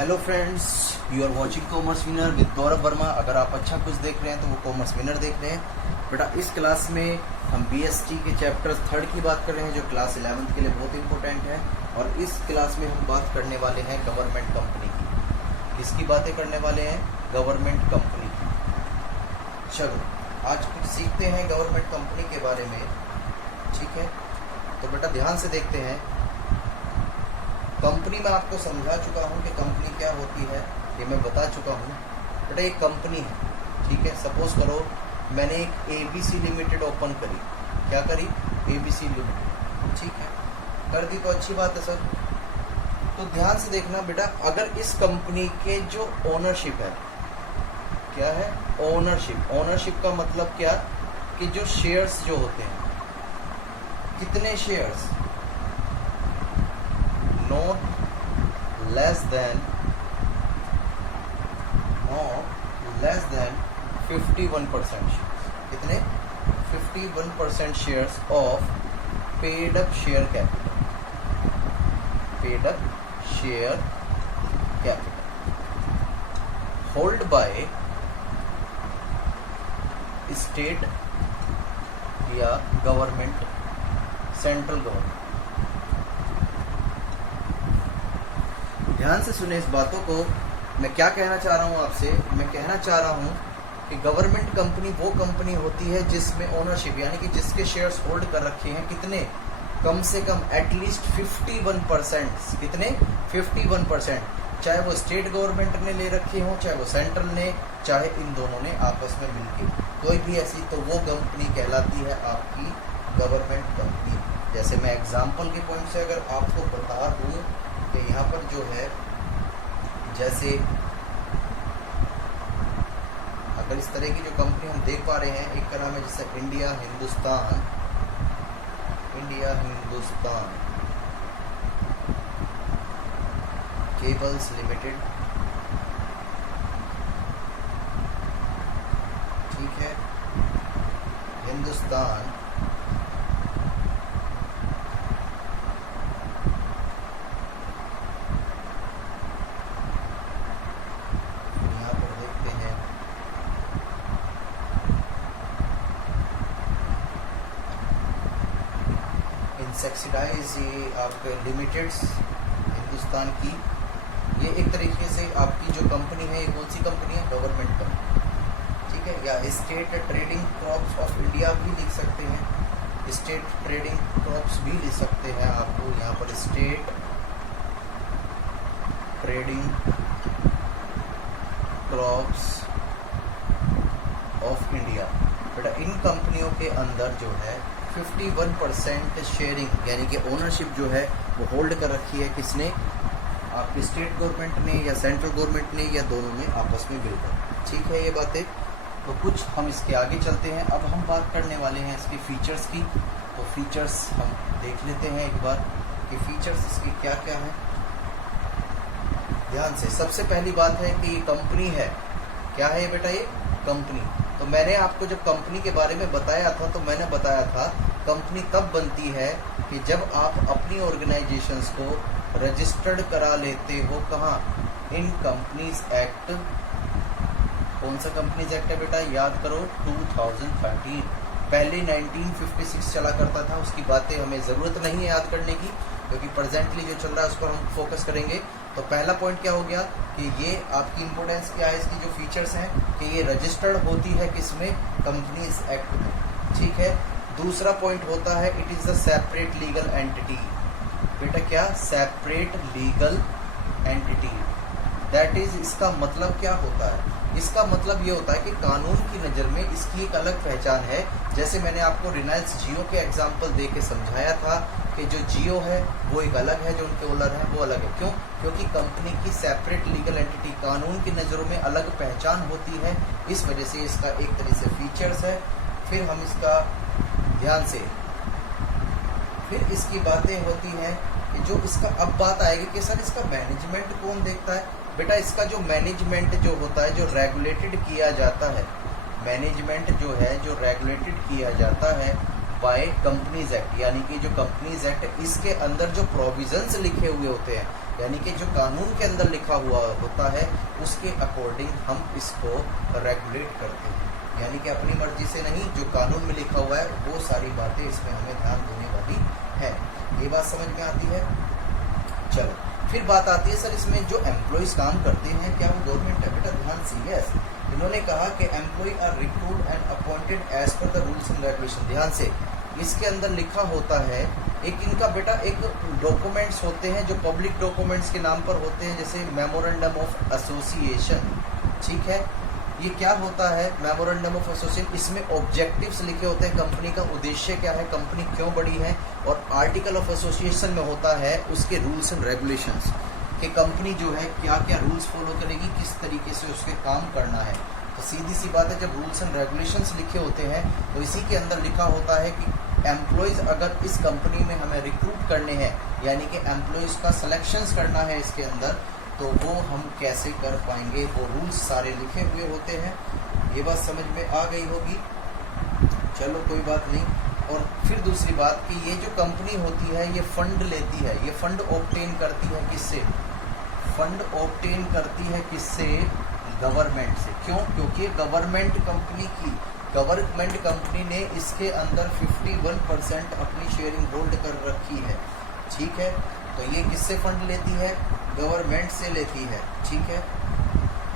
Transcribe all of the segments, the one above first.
Hello friends, you are watching commerce winner with Gaurav Verma. अगर आप अच्छा कुछ देख रहे हैं तो वो कॉमर्स विनर देख रहे हैं। बेटा, इस क्लास में हम बीएसटी के चैप्टर 3 की बात कर रहे हैं जो क्लास 11th के लिए बहुत इंपॉर्टेंट है। और इस क्लास में हम बात करने वाले हैं गवर्नमेंट कंपनी की। किसकी बातें करने वाले हैं? गवर्नमेंट कंपनी की। चलो आज कुछ सीखते हैं गवर्नमेंट कंपनी के बारे में, ठीक है? तो बेटा ध्यान से देखते हैं। कंपनी में आपको समझा चुका हूँ कि कंपनी क्या होती है, ये मैं बता चुका हूँ। बेटा एक कंपनी है, ठीक है? सपोज करो मैंने एक एबीसी लिमिटेड ओपन करी। क्या करी? एबीसी लिमिटेड, ठीक है? कर दी तो अच्छी बात है सर। तो ध्यान से देखना बेटा, अगर इस कंपनी के जो ओनरशिप है, क्या है? ओनरशिप। ओनरशिप का मतलब क्या? कि जो शेयर्स जो होते हैं, कितने shares? not less than 51% shares. कितने? 51% shares of paid up share capital. paid up share capital hold by state या गवर्नमेंट, सेंट्रल गवर्नमेंट। ध्यान से सुने इस बातों को। मैं क्या कहना चाह रहा हूँ आपसे? मैं कहना चाह रहा हूँ कि गवर्नमेंट कंपनी वो कंपनी होती है जिसमें ओनरशिप यानी कि जिसके शेयर्स होल्ड कर रखे हैं कितने? कम से कम एटलीस्ट 51%। कितने? 51%। चाहे वो स्टेट गवर्नमेंट ने ले रखे हों, चाहे वो सेंट्रल ने, चाहे इन दोनों ने आपस में मिलकर कोई भी ऐसी, तो वो कंपनी कहलाती है आपकी गवर्नमेंट कंपनी। जैसे मैं एग्जाम्पल के पॉइंट से अगर आपको बता दूँ कि यहाँ पर जो है, जैसे अगर इस तरह की जो कंपनी हम देख पा रहे हैं, एक का नाम है जैसे इंडिया हिंदुस्तान केबल्स लिमिटेड, ठीक है? हिंदुस्तान इंसेक्टिसाइड्स, ये आपके लिमिटेड्स हिंदुस्तान की, ये एक तरीके से आपकी जो कंपनी है, ये कौन सी कंपनी है? गवर्नमेंट कंपनी, ठीक है? या state trading crops of India भी लिख सकते हैं। स्टेट ट्रेडिंग क्रॉप्स भी लिख सकते हैं आपको यहाँ पर, state trading crops of India. बेटा इन कंपनियों के अंदर जो है 51% शेयरिंग यानी कि ओनरशिप जो है वो होल्ड कर रखी है किसने? आपकी स्टेट गवर्नमेंट ने या सेंट्रल गवर्नमेंट ने या दोनों ने आपस में मिलकर, ठीक है? ये बातें तो कुछ हम इसके आगे चलते हैं। अब हम बात करने वाले हैं इसके फीचर्स की। तो फीचर्स हम देख लेते हैं एक बार कि फीचर्स इसके क्या क्या हैं। ध्यान से, सबसे पहली बात है कि ये कंपनी है। क्या है ये बेटा? ये कंपनी। तो मैंने आपको जब कंपनी के बारे में बताया था तो मैंने बताया था कंपनी तब बनती है कि जब आप अपनी ऑर्गेनाइजेशंस को रजिस्टर्ड करा लेते हो। कहाँ? इन कंपनीज एक्ट। कौन सा कंपनीज एक्ट है बेटा? याद करो, 2013। पहले 1956 चला करता था, उसकी बातें हमें ज़रूरत नहीं है याद करने की, क्योंकि प्रेजेंटली जो चल रहा है उस पर हम फोकस करेंगे। तो पहला पॉइंट क्या हो गया कि ये आपकी इंपॉर्टेंस क्या है, इसकी जो फीचर्स हैं कि ये रजिस्टर्ड होती है किसमें? कंपनीज एक्ट में, ठीक है? दूसरा पॉइंट होता है it is a separate legal entity. बेटा क्या? Separate legal entity. That is, इसका मतलब क्या होता है? इसका मतलब ये होता है कि कानून की नज़र में इसकी एक अलग पहचान है। जैसे मैंने आपको रिलायंस जियो के एग्जाम्पल दे के समझाया था कि जो जियो है वो एक अलग है, जो उनके ओनर हैं वो अलग है। क्यों? क्योंकि कंपनी की सेपरेट लीगल एंटिटी, कानून की नज़रों में अलग पहचान होती है, इस वजह से इसका एक तरह से फीचर्स है। फिर हम इसका ध्यान से, फिर इसकी बातें होती हैं कि जो इसका, अब बात आएगी कि सर इसका मैनेजमेंट कौन देखता है? बेटा इसका जो मैनेजमेंट जो होता है, जो रेगुलेटेड किया जाता है, मैनेजमेंट जो है जो रेगुलेटेड किया जाता है बाय कंपनीज एक्ट, यानी कि जो कंपनीज एक्ट है इसके अंदर जो प्रोविजंस लिखे हुए होते हैं, यानी कि जो कानून के अंदर लिखा हुआ होता है उसके अकॉर्डिंग हम इसको रेगुलेट करते हैं, यानी कि अपनी मर्जी से नहीं, जो कानून में लिखा हुआ है वो सारी बातें इसमें हमें ध्यान देने वाली है। ये बात समझ में आती है। चलो फिर बात आती है सर इसमें जो एम्प्लॉयज काम करते हैं क्या वो गवर्नमेंट है? बेटा ध्यान से, यस, इन्होंने कहा कि employ or recruit and appointed as per the rules and regulation. ध्यान से, इसके अंदर लिखा होता है एक इनका बेटा एक डॉक्यूमेंट्स होते हैं जो पब्लिक डॉक्यूमेंट्स के नाम पर होते हैं, जैसे मेमोरेंडम ऑफ एसोसिएशन, ठीक है। ये क्या होता है मेमोरेंडम ऑफ एसोसिएशन? इसमें ऑब्जेक्टिव्स लिखे होते हैं, कंपनी का उद्देश्य क्या है, कंपनी क्यों बड़ी है, और आर्टिकल ऑफ एसोसिएशन में होता है उसके रूल्स एंड रेगुलेशंस कि कंपनी जो है क्या क्या रूल्स फॉलो करेगी, किस तरीके से उसके काम करना है। तो सीधी सी बात है, जब रूल्स एंड रेगुलेशंस लिखे होते हैं तो इसी के अंदर लिखा होता है कि एम्प्लॉयज़ अगर इस कंपनी में हमें रिक्रूट करने हैं, यानी कि एम्प्लॉयज़ का सिलेक्शंस करना है इसके अंदर, तो वो हम कैसे कर पाएंगे, वो रूल्स सारे लिखे हुए होते हैं। ये बात समझ में आ गई होगी। चलो कोई बात नहीं। और फिर दूसरी बात कि ये जो कंपनी होती है ये फंड लेती है, ये फंड ऑब्टेन करती है किससे? फंड ऑब्टेन करती है किससे? गवर्नमेंट से। क्यों? क्योंकि गवर्नमेंट कंपनी ने इसके अंदर 51% अपनी शेयरिंग होल्ड कर रखी है, ठीक है। तो ये किससे फंड लेती है? गवर्नमेंट से लेती है, ठीक है।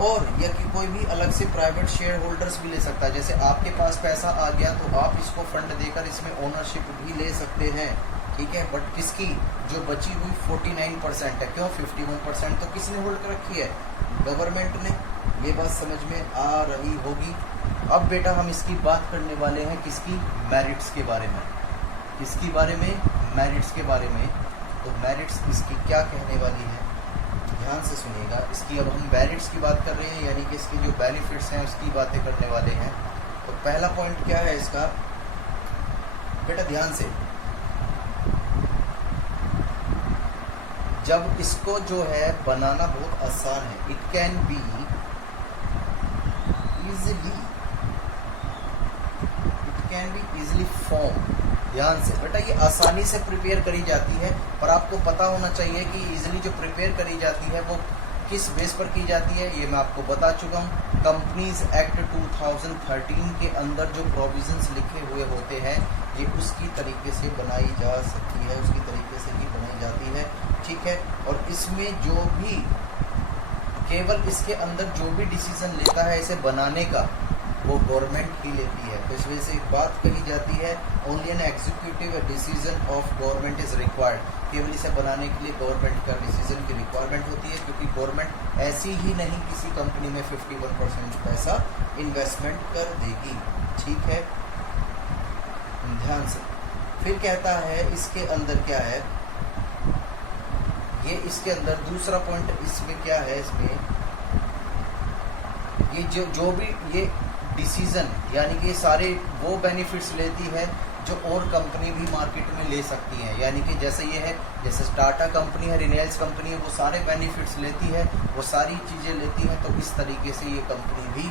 और या कि कोई भी अलग से प्राइवेट शेयर होल्डर्स भी ले सकता है, जैसे आपके पास पैसा आ गया तो आप इसको फंड देकर इसमें ओनरशिप भी ले सकते हैं, ठीक है। बट किसकी जो बची हुई 49% है, क्यों 51% तो किसने होल्ड कर रखी है? गवर्नमेंट ने। ये बात समझ में आ रही होगी। अब बेटा हम इसकी बात करने वाले हैं किसकी? मेरिट्स के बारे में। किसके बारे में? मेरिट्स के बारे में। तो मेरिट्स इसकी क्या कहने वाली है, ध्यान से सुनिएगा। इसकी अब हम मेरिट्स की बात कर रहे हैं, यानी कि इसके जो बेनिफिट्स हैं उसकी बातें करने वाले हैं। तो पहला पॉइंट क्या है इसका बेटा, ध्यान से, जब इसको जो है बनाना बहुत आसान है, it can be easily form. ध्यान से बेटा, ये आसानी से प्रिपेयर करी जाती है, पर आपको पता होना चाहिए कि इजीली जो प्रिपेयर करी जाती है वो किस बेस पर की जाती है, ये मैं आपको बता चुका हूँ। कंपनीज एक्ट 2013 के अंदर जो प्रोविजंस लिखे हुए होते हैं ये उसकी तरीके से बनाई जा सकती है, उसकी तरीके से ही बनाई जाती है, ठीक है। और इसमें जो भी केवल इसके अंदर जो भी डिसीजन लेता है इसे बनाने का वो गवर्नमेंट ही लेती है। तो इस वजह से एक बात कही जाती है, only an executive decision of government is required. केवल इसे बनाने के लिए गवर्नमेंट का डिसीजन की रिक्वायरमेंट होती है, क्योंकि गवर्नमेंट ऐसी ही नहीं किसी कंपनी में 51% पैसा इन्वेस्टमेंट कर देगी, ठीक है। ध्यान से, फिर कहता है इसके अंदर क्या है, ये इसके अंदर दूसरा पॉइंट इसमें क्या है, इसमें ये जो भी ये डिसीजन, यानी कि सारे वो बेनिफिट्स लेती है जो और कंपनी भी मार्केट में ले सकती हैं, यानी कि जैसे ये है, जैसे टाटा कंपनी है, रिलायंस कंपनी है, वो सारे बेनिफिट्स लेती है, वो सारी चीज़ें लेती हैं। तो इस तरीके से ये कंपनी भी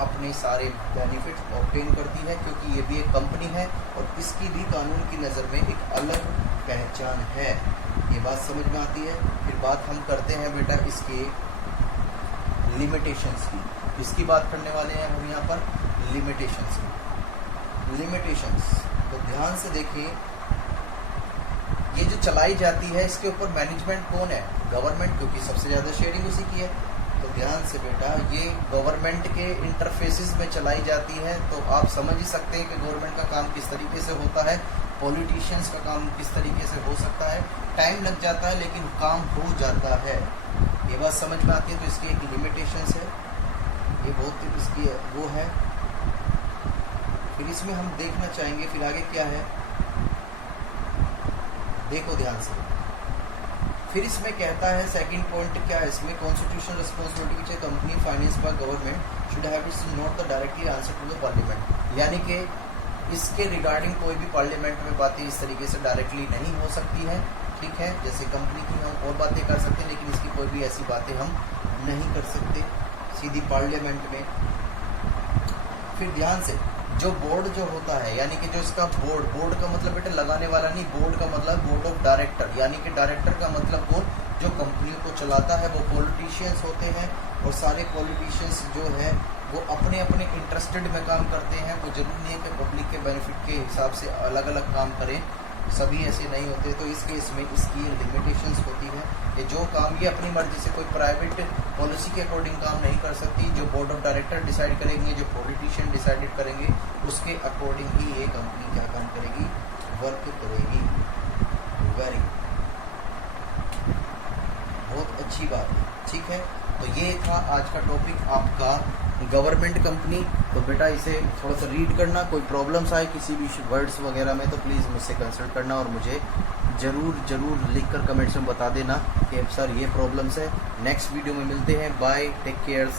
अपने सारे बेनिफिट्स ऑब्टेन करती है, क्योंकि ये भी एक कंपनी है और इसकी भी कानून की नज़र में एक अलग पहचान है। ये बात समझ में आती है। फिर बात हम करते हैं बेटा इसके लिमिटेशंस की। इसकी बात करने वाले हैं हम यहाँ पर लिमिटेशंस की। लिमिटेशंस तो ध्यान से देखिए, ये जो चलाई जाती है इसके ऊपर मैनेजमेंट कौन है? गवर्नमेंट, क्योंकि सबसे ज़्यादा शेयरिंग उसी की है। तो ध्यान से बेटा, ये गवर्नमेंट के इंटरफेसेस में चलाई जाती है, तो आप समझ ही सकते हैं कि गवर्नमेंट का काम किस तरीके से होता है, पॉलिटिशियंस का काम किस तरीके से हो सकता है। टाइम लग जाता है लेकिन काम हो जाता है। ये बात समझ में आती है। तो इसकी एक लिमिटेशंस है, ये बहुत इसकी वो है। फिर इसमें हम देखना चाहेंगे फिर आगे क्या है, देखो ध्यान से। फिर इसमें कहता है सेकंड पॉइंट क्या है इसमें, constitutional responsibility which a company finance by government should have its not the directly answer to the parliament. यानी कि इसके रिगार्डिंग कोई भी पार्लियामेंट में बातें इस तरीके से डायरेक्टली नहीं हो सकती है, ठीक है। जैसे कंपनी की हम और बातें कर सकते हैं, लेकिन इसकी कोई भी ऐसी बातें हम नहीं कर सकते सीधी पार्लियामेंट में। फिर ध्यान से, जो बोर्ड जो होता है, यानी कि जो इसका बोर्ड का मतलब बेटा लगाने वाला नहीं, बोर्ड का मतलब बोर्ड ऑफ डायरेक्टर, यानी कि डायरेक्टर का मतलब कौन, जो कंपनी को चलाता है, वो पॉलिटिशियंस होते हैं। और सारे पॉलिटिशियंस जो है वो अपने अपने इंटरेस्टेड में काम करते हैं। वो जरूरी नहीं है कि पब्लिक के बेनिफिट के हिसाब से अलग अलग काम करें, सभी ऐसे नहीं होते। तो इस केस में इसकी लिमिटेशंस होती है कि जो काम ये अपनी मर्जी से कोई प्राइवेट पॉलिसी के अकॉर्डिंग काम नहीं कर सकती। जो बोर्ड ऑफ डायरेक्टर डिसाइड करेंगे, जो पॉलिटिशियन डिसाइडेड करेंगे, उसके अकॉर्डिंग ही ये कंपनी क्या काम करेगी, वर्क करेगी। वेरी बहुत अच्छी बात है, ठीक है। तो ये था आज का टॉपिक आपका गवर्नमेंट कंपनी। तो बेटा इसे थोड़ा सा रीड करना, कोई प्रॉब्लम्स आए किसी भी वर्ड्स वगैरह में तो प्लीज़ मुझसे कंसल्ट करना और मुझे ज़रूर लिख कर कमेंट्स में बता देना कि सर ये प्रॉब्लम्स है। नेक्स्ट वीडियो में मिलते हैं, बाय, टेक केयर।